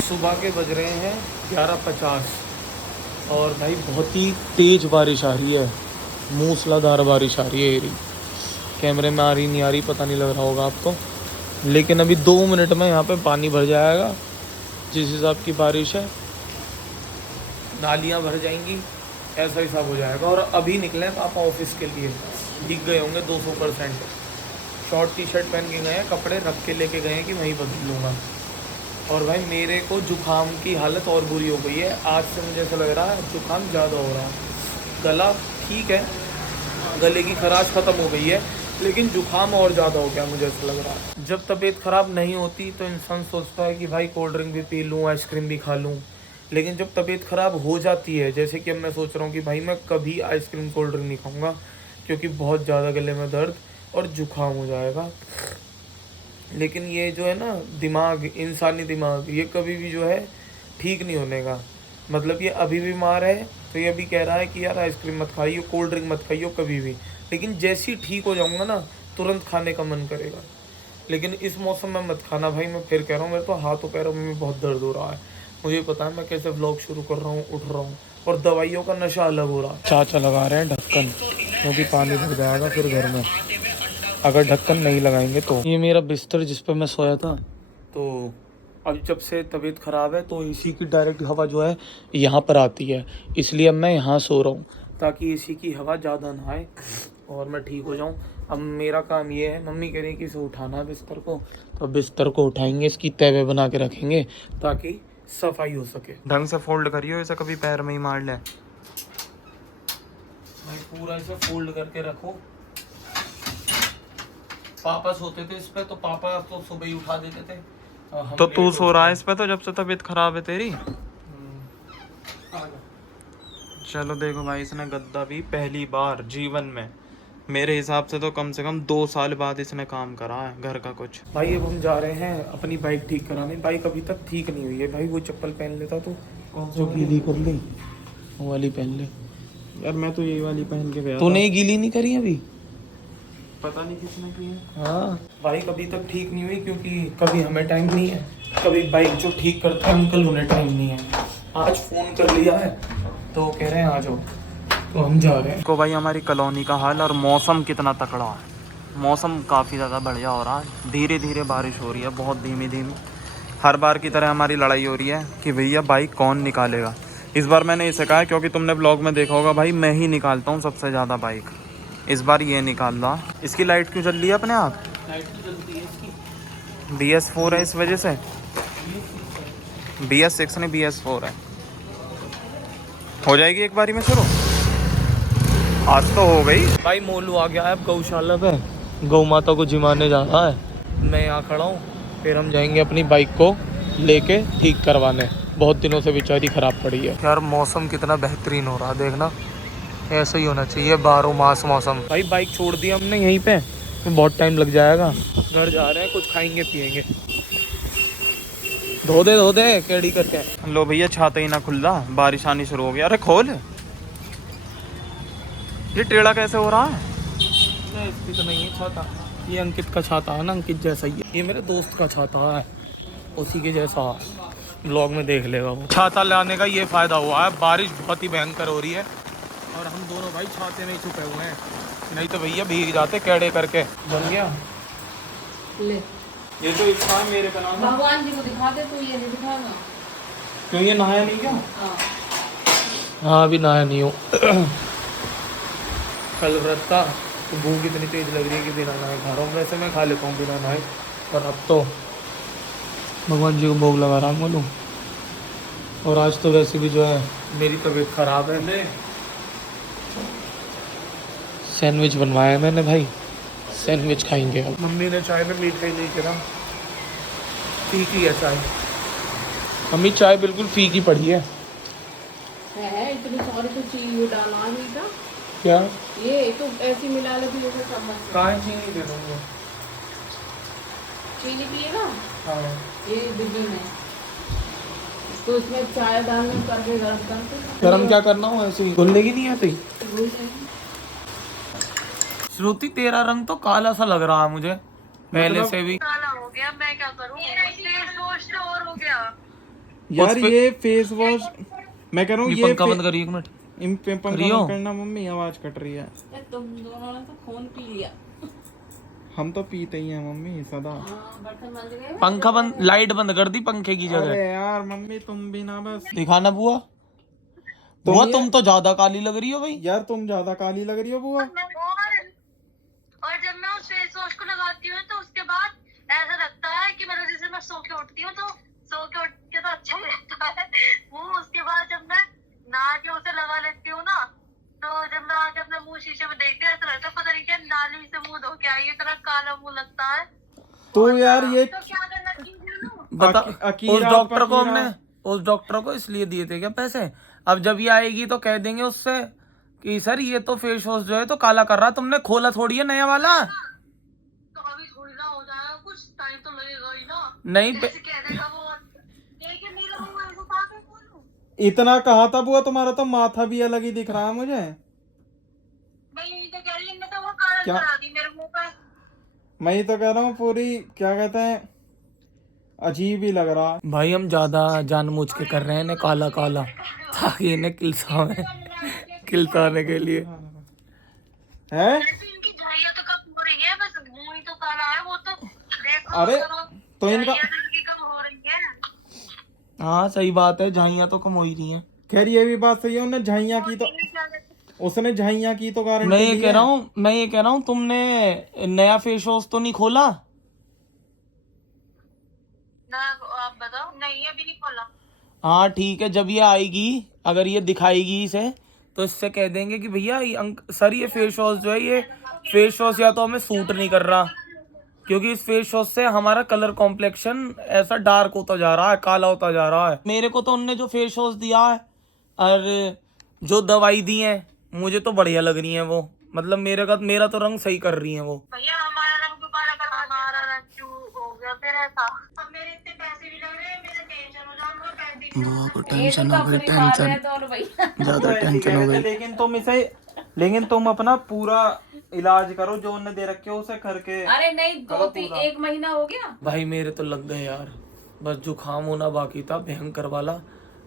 सुबह के बज रहे हैं 11:50 और भाई बहुत ही तेज बारिश आ रही है, मूसलाधार बारिश आ रही है। ये कैमरे में आ रही नहीं आ रही पता नहीं लग रहा होगा आपको, लेकिन अभी 2 मिनट में यहाँ पे पानी भर जाएगा। जिस हिसाब की बारिश है नालियाँ भर जाएंगी, ऐसा हिसाब हो जाएगा। और अभी निकले तो आप ऑफिस के लिए दिख गए होंगे 200%। शॉर्ट टी शर्ट पहन के गए हैं, कपड़े रख के लेके गए हैं कि वहीं बदल लूँगा। और भाई मेरे को जुकाम की हालत और बुरी हो गई है। आज से मुझे ऐसा लग रहा है जुकाम ज़्यादा हो रहा है। गला ठीक है, गले की खराश ख़त्म हो गई है, लेकिन जुकाम और ज़्यादा हो गया मुझे ऐसा लग रहा है। जब तबीयत ख़राब नहीं होती तो इंसान सोचता है कि भाई कोल्ड ड्रिंक भी पी लूँ, आइसक्रीम भी खा लूँ। लेकिन जब तबीयत ख़राब हो जाती है, जैसे कि अब मैं सोच रहा हूँ कि भाई मैं कभी आइसक्रीम कोल्ड ड्रिंक नहीं खाऊँगा, क्योंकि बहुत ज़्यादा गले में दर्द और जुकाम हो जाएगा। लेकिन ये जो है ना दिमाग, इंसानी दिमाग, ये कभी भी जो है ठीक नहीं होने का। मतलब ये अभी बीमार है तो ये अभी कह रहा है कि यार आइसक्रीम मत खाइए, कोल्ड ड्रिंक मत खाइए कभी भी, लेकिन जैसे ही ठीक हो जाऊंगा ना तुरंत खाने का मन करेगा। लेकिन इस मौसम में मत खाना भाई, मैं फिर कह रहा हूँ। मेरे तो हाथों पैरों में बहुत दर्द हो रहा है। मुझे पता है मैं कैसे व्लॉग शुरू कर रहा हूँ, उठ रहा हूँ, और दवाइयों का नशा अलग हो रहा है। चाचा लगा रहे हैं ढक्कन, क्योंकि पानी भर जाएगा फिर घर में अगर ढक्कन नहीं लगाएंगे तो। ये मेरा बिस्तर जिस पर मैं सोया था, तो अब जब से तबीयत ख़राब है तो एसी की डायरेक्ट हवा जो है यहाँ पर आती है, इसलिए अब मैं यहाँ सो रहा हूँ ताकि एसी की हवा ज़्यादा ना आए और मैं ठीक हो जाऊँ। अब मेरा काम ये है, मम्मी कह रही है कि इसे उठाना है बिस्तर को, तो बिस्तर को उठाएंगे, इसकी तहवे बना के रखेंगे ताकि सफाई हो सके। ढंग से फोल्ड करियो, ऐसा कभी पैर में ही मार ले। भाई पूरा इसे फोल्ड करके रखो। पापा सोते थे इस पे, तो पापा तो सुबह ही उठा देते थे। तो तू सो रहा है इस पे तो जब से तबीयत खराब है तेरी। चलो देखो भाई, इसने गद्दा भी पहली बार जीवन में मेरे हिसाब से तो कम से कम 2 साल बाद इसने काम करा है घर का कुछ। भाई अब हम जा रहे हैं अपनी बाइक ठीक कराने। बाइक अभी तक ठीक नहीं हुई है भाई। वो चप्पल पहन लेता तो जो गीली कर ली, वो वाली पहन ले। यार मैं तो यही वाली पहन के गया। तूने गीली नहीं करी अभी? पता नहीं किसने की है। हाँ, बाइक अभी तक ठीक नहीं हुई क्योंकि कभी हमें टाइम नहीं है, कभी बाइक जो ठीक करते हैं अंकल उन्हें टाइम नहीं है। आज फ़ोन कर लिया है तो कह रहे हैं आ जाओ, तो हम जा रहे हैं। को भाई हमारी कॉलोनी का हाल और मौसम कितना तकड़ा है। मौसम काफ़ी ज़्यादा बढ़िया हो रहा है, धीरे धीरे बारिश हो रही है, बहुत धीमी धीमी। हर बार की तरह हमारी लड़ाई हो रही है कि भैया बाइक कौन निकालेगा। इस बार मैंने इसे कहा, क्योंकि तुमने ब्लॉग में देखा होगा भाई मैं ही निकालता हूँ सबसे ज़्यादा बाइक। इस बार ये निकाल रहा। इसकी लाइट क्यों जल रही है अपने आप? लाइट तो जलती है इसकी। BS4 है इस वजह से। BS6 नहीं BS4 है। हो जाएगी एक बारी में शुरू। आज तो हो गई। भाई मोलू आ गया है अब गौशाला पे, गौ माता को जिमाने जा रहा है। मैं यहाँ खड़ा हूँ, फिर हम जाएंगे अपनी बाइक को लेके ठीक करवाने। बहुत दिनों से बेचारी ख़राब पड़ी है। यार मौसम कितना बेहतरीन हो रहा है, देखना ऐसा ही होना चाहिए 12 मास मौसम। भाई बाइक छोड़ दी हमने यहीं पे, तो बहुत टाइम लग जाएगा। घर जा रहे हैं, कुछ खाएंगे पिएंगे। धो दे केड़ी करके। लो भैया छाता ही ना खुल्ला, बारिश आनी शुरू हो गई। अरे खोल। ये टेढ़ा कैसे हो रहा है? इसकी तो नहीं है छाता, ये अंकित का छाता है ना, अंकित जैसा ही है। ये मेरे दोस्त का छाता है, उसी के जैसा। ब्लॉग में देख लेगा वो। छाता लाने का ये फ़ायदा हुआ है, बारिश बहुत ही भयंकर हो रही है और हम दोनों भाई छाते में ही छुपे हुए हैं, नहीं तो भैया भीग जाते कैड़े करके। बन गया ले। ये तो इतना है मेरे का नाम। भगवान जी को दिखा दे, तू ये नहीं दिखाना। क्यों, ये नहाया नहीं क्या? हाँ। हाँ अभी नहाया नहीं हो। कल व्रत था तो भूख इतनी तेज़ लग रही है कि बिना नहाए खा रहा हूँ। वैसे मैं खा लेता हूँ बिना नहाए, पर अब तो भगवान जी को भोग लगा रहा हूँ बोलूँ। और आज तो वैसे भी जो है मेरी तबीयत ख़राब है। सैंडविच बनवाया है मैंने भाई, सैंडविच खाएंगे अब। मम्मी ने चाय में मीठा ही नहीं करा, फीकी है चाय। मम्मी चाय बिल्कुल फीकी पड़ी है। इतनी सारी तो चीनी डाला नहीं था क्या? ये तो ऐसी मिला लेती है चम्मच से। कहाँ चीनी दे दूँगा? चीनी पिएगा? हाँ। ये बिल्कुल नहीं, तो इसमें चाय डालने करके गरम करके। गरम क्या करना हो, ऐसे ही घुलने की नहीं आती। श्रुति तेरा रंग तो काला सा लग रहा है मुझे पहले मतलब से भी। काला हो गया, मैं क्या करूँ, फेस वॉश तो और हो गया। यार उस पे- ये फेस वॉश मैं कह रहा हूँ ये ये पंखा बंद करिए 1 मिनट। पंखा करियो। बंद करना मम्मी, आवाज कट रही है। ए, तुम दोनों ने तो खून पी लिया। हम तो पीते ही हैं मम्मी सदा। हाँ, बर्तन बंद गए। पंखा बंद, लाइट बंद कर दी पंखे की अरे जगह। यार मम्मी तुम भी ना बस। दिखाना बुआ। तुम बुआ ये- तुम तो ज्यादा काली लग रही हो भाई। यार तुम ज्यादा काली लग रही हो बुआ। और जब मैं उस फेस वॉश को लगाती हूँ तो उसके बाद ऐसा लगता है कि मतलब जैसे मैं सो के उठती हूँ तो सो के उठ के तो अच्छा लगता है वो। उसके बाद जब मैं नहा के उसे लगा लेती हूँ ना, तो जब मैं आके अपने मुंह शीशे में देखती हूँ ऐसा लगता है पता नहीं क्या नाली से मुंह धो के आई है, इतना काला मुंह लगता है। तो यार ये तो क्या करना चाहिए? बता अकीरा उस डॉक्टर को फकीरा। हमने, उस डॉक्टर को इसलिए दिए थे क्या पैसे? अब जब ये आएगी तो कह देंगे उससे कि सर ये तो फेस वॉश जो है तो काला कर रहा, तुमने खोला थोड़ी है नया वाला। तो अभी थोड़ी ना हो जाएगा, कुछ टाइम तो लगेगा ही ना। नहीं जैसे कह देगा वो, लेकिन मेरा मुंह ऐसा था कि बोलूं। इतना कहा था बुआ, तुम्हारा तो माथा भी अलग ही दिख रहा है मुझे। मैं यही तो कह रही हूँ, इनने तो वो काला क्या? करा दी मेरे मुंह पे। मैं ही तो कह रहा हूँ पूरी क्या कहते हैं अजीब ही लग रहा है। भाई हम ज्यादा जानबूझ के कर रहे हैं इन्हें काला काला ताकि इन्हें किलसावे, किलसाने के लिए। हैं? ऐसे इनकी झाइयाँ तो कम हो रही है, बस मुंह ही तो काला है। वो तो देखो अरे, करो, तो इनका झाइयाँ तो इनकी कम हो रही है। हाँ सही बात है, झाइयाँ तो कम हो ही रही हैं। खैर ये भी बात सही है, उन्होंने झाइयाँ की तो उसने झाइयाँ की तो गारंटी मैं ये ली कह है। रहा हूँ, मैं ये कह रहा हूँ तुमने नया फेस वॉश तो नहीं खोला? ना आप बताओ। नहीं अभी नहीं खोला। हाँ ठीक है, जब ये आएगी अगर ये दिखाएगी इसे तो इससे कह देंगे कि भैया ये सर ये फेस वॉश जो है ये फेस वॉश या तो हमें सूट नहीं कर रहा, क्योंकि इस फेस वॉश से हमारा कलर कॉम्प्लेक्शन ऐसा डार्क होता जा रहा है, काला होता जा रहा है। मेरे को तो उनने जो फेस वॉश दिया है और जो दवाई दी है मुझे तो बढ़िया लग रही है वो, मतलब मेरा तो रंग सही कर रही है वो। भैया हमारा रंग क्यों काला कर, हमारा रंग क्यों हो गया फिर ऐसा? अब मेरे इतने पैसे भी लग रहे हैं, मेरे टेंशन हो जाऊंगा पैसे। बुआ को ये तो टेंशन हो गई, कंपनी खा रहे टेंशन हैं दोनों भैया। ज्यादा टेंशन हो गई। लेकिन तुम अपना पूरा इलाज करो जो उन्होंने दे रखे हो उसे करके। अरे नहीं, 1 महीना हो गया। भाई मेरे तो लग गए यार, बस जुकाम होना बाकी था भयंकर वाला,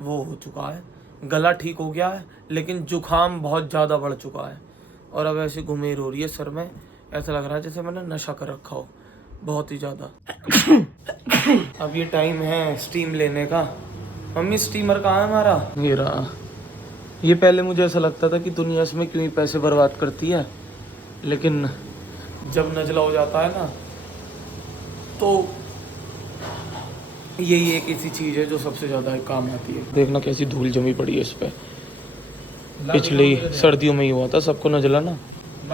वो हो चुका है। गला ठीक हो गया है लेकिन जुकाम बहुत ज़्यादा बढ़ चुका है और अब ऐसी घुमेर हो रही है सर में, ऐसा लग रहा है जैसे मैंने नशा कर रखा हो बहुत ही ज़्यादा। अब ये टाइम है स्टीम लेने का। मम्मी स्टीमर कहाँ है हमारा? ये रहा। ये पहले मुझे ऐसा लगता था कि दुनिया इसमें क्यों ही पैसे बर्बाद करती है, लेकिन जब नजला हो जाता है ना तो यही एक ऐसी चीज़ है जो सबसे ज़्यादा काम आती है। देखना कैसी धूल जमी पड़ी है इस पे। पिछली सर्दियों में ही हुआ था सबको नजला ना,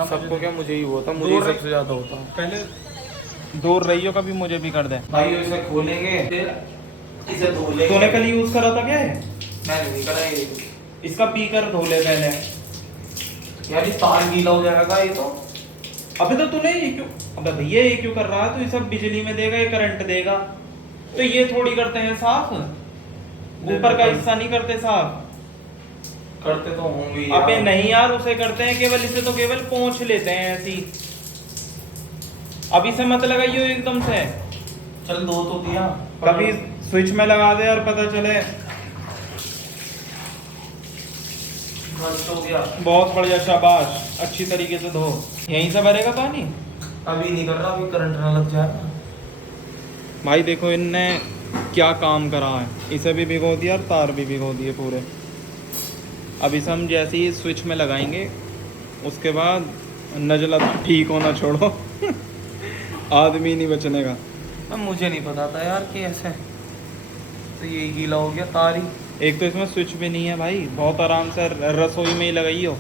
सबको क्या मुझे ही हुआ था, मुझे ही सबसे ज़्यादा होता है। पहले दूर रहियो, कभी मुझे भी कर दे। भाई इसे खोलेंगे फिर इसे धो लेंगे। तूने कल यूज करा था क्या? मैंने नहीं करा ये। इसका पी कर धो ले पहले। यार ये तार गीला हो जाएगा ये तो। अबे तो तूने ये क्यों, अबे भैया ये क्यों कर रहा है? तो ये सब बिजली में देगा, ये करंट देगा, तो ये थोड़ी करते हैं साफ, ऊपर का हिस्सा नहीं करते साफ। करते तो होंगे अबे यार। नहीं यार, उसे करते हैं केवल, इसे तो केवल पोंछ लेते हैं ऐसी। अभी से मत लगाइयो एकदम से, चल दो तो दिया, कभी स्विच में लगा दे और पता चले। नष्ट हो गया। बहुत बढ़िया, शाबाश, अच्छी तरीके से धो। यहीं से भरेगा पानी? अभी नहीं कर रहा, अभी करंट ना लग जाए। भाई देखो इनने क्या काम करा है, इसे भी भिगो दिया और तार भी भिगो दिए पूरे। अब इसे हम जैसे ही स्विच में लगाएंगे उसके बाद नजला तो ठीक होना छोड़ो आदमी नहीं बचने का। अब मुझे नहीं पता था यार कि ऐसे, तो यही गीला हो गया तारी। एक तो इसमें स्विच भी नहीं है भाई, बहुत आराम से रसोई में ही लगाइयो।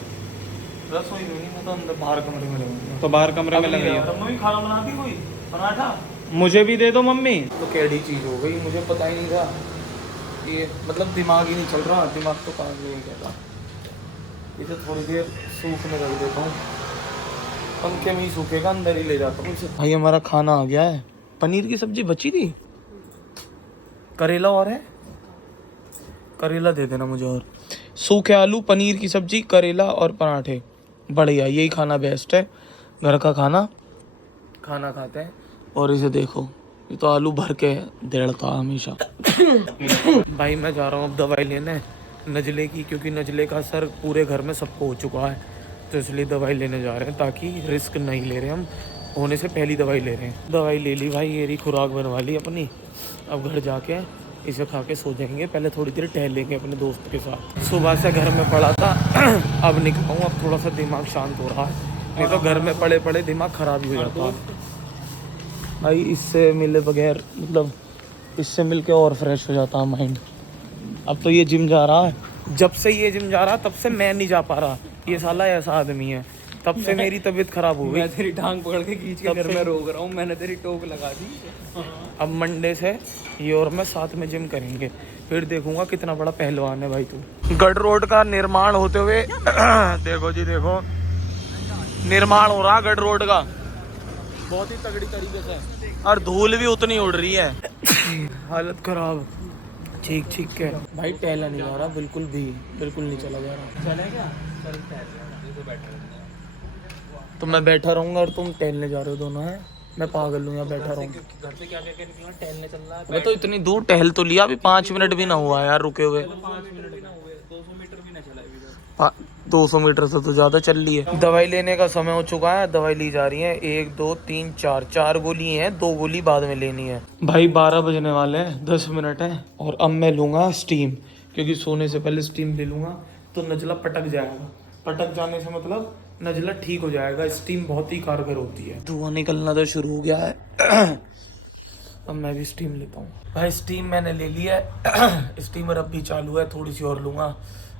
रसोई में नहीं, मैं तो अंदर बाहर कमरे में लगाऊंगा। तो बाहर कमरे में लगाइयो। मम्मी खाना बनाती कोई पराठा? मुझे भी दे दो मम्मी। तो कैडी चीज़ हो गई, मुझे पता ही नहीं था ये, मतलब दिमाग ही नहीं चल रहा, दिमाग तो काम नहीं कहता। इसे थोड़ी देर सूखने रख देता हूँ, पंखे में ही सूखेगा, अंदर ही ले जाता हूँ इसे। भाई हमारा खाना आ गया है, पनीर की सब्जी बची थी, करेला और है, करेला दे देना मुझे, और सूखे आलू, पनीर की सब्जी, करेला और पराठे, बढ़िया, यही खाना बेस्ट है। घर का खाना खाते हैं। और इसे देखो, ये तो आलू भर के देड़ता हमेशा। भाई मैं जा रहा हूँ अब दवाई लेने नजले की, क्योंकि नजले का असर पूरे घर में सबको हो चुका है, तो इसलिए दवाई लेने जा रहे हैं, ताकि रिस्क नहीं ले रहे हम, होने से पहली दवाई ले रहे हैं। दवाई ले ली भाई, ये रही खुराक बनवा ली अपनी। अब घर जाके इसे खा के सो जाएंगे, पहले थोड़ी देर टहल लेंगे अपने दोस्त के साथ। सुबह से घर में पड़ा था अब निकला हूँ, अब थोड़ा सा दिमाग शांत हो रहा है, नहीं तो घर में पड़े पड़े दिमाग खराब ही हो जाता है भाई। इससे मिले बगैर, मतलब इससे मिल के और फ्रेश हो जाता है माइंड। अब तो ये जिम जा रहा है, जब से ये जिम जा रहा तब से मैं नहीं जा पा रहा। ये साला ऐसा आदमी है, तब से मेरी तबीयत खराब हो गई। मैं तेरी टांग पकड़ के खींच के घर में रोक रहा हूँ, मैंने तेरी टोक लगा दी। अब मंडे से ये और मैं साथ में जिम करेंगे, फिर देखूंगा कितना बड़ा पहलवान है भाई तू। गढ़ रोड का निर्माण होते हुए देखो जी देखो, निर्माण हो रहा गढ़ रोड का बहुत ही तगड़ी तरीके से, और धूल भी उतनी उड़ रही है। हालत खराब, ठीक है भाई। टहला नहीं जा रहा बिल्कुल नहीं चला जा रहा। चलेगा चल तो मैं बैठा रहूंगा और तुम टहलने जा रहे हो दोनों, हैं? मैं पागल हूँ, यहाँ बैठा रहूंगा। घर से क्या क्या निकला, टहलने चल रहा है। मैं तो इतनी दूर टहल तो लिया, अभी 5 मिनट भी ना हुआ यार रुके हुए। 5 मिनट भी ना हुए, 200 मीटर भी ना चला अभी। 200 मीटर से तो ज्यादा चल ली है। दवाई लेने का समय हो चुका है, दवाई ली जा रही है। 1 2 3 4 गोली है, 2 गोली बाद में लेनी है। भाई 12 बजने वाले हैं, 10 मिनट है, और अब मैं लूंगा स्टीम, क्योंकि सोने से पहले स्टीम ले लूंगा तो नजला पटक जाएगा। पटक जाने से मतलब नजला ठीक हो जाएगा। स्टीम बहुत ही कारगर होती है। धुआं निकलना तो शुरू हो गया है अब मैं भी स्टीम लेता हूँ। भाई स्टीम मैंने ले लिया है स्टीमर अब भी चालू है, थोड़ी सी और लूँगा।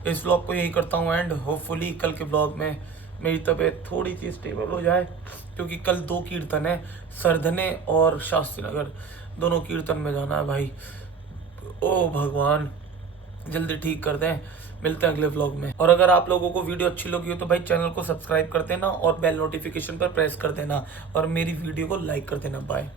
इस व्लॉग को यही करता हूँ एंड होपफुली कल के व्लॉग में मेरी तबीयत थोड़ी सी स्टेबल हो जाए, क्योंकि कल 2 कीर्तन है, सरधने और शास्त्री नगर, दोनों कीर्तन में जाना है भाई। ओ भगवान जल्दी ठीक कर दें। मिलते हैं अगले व्लॉग में। और अगर आप लोगों को वीडियो अच्छी लगी हो तो भाई चैनल को सब्सक्राइब कर देना और बेल नोटिफिकेशन पर प्रेस कर देना, और मेरी वीडियो को लाइक कर देना। बाय।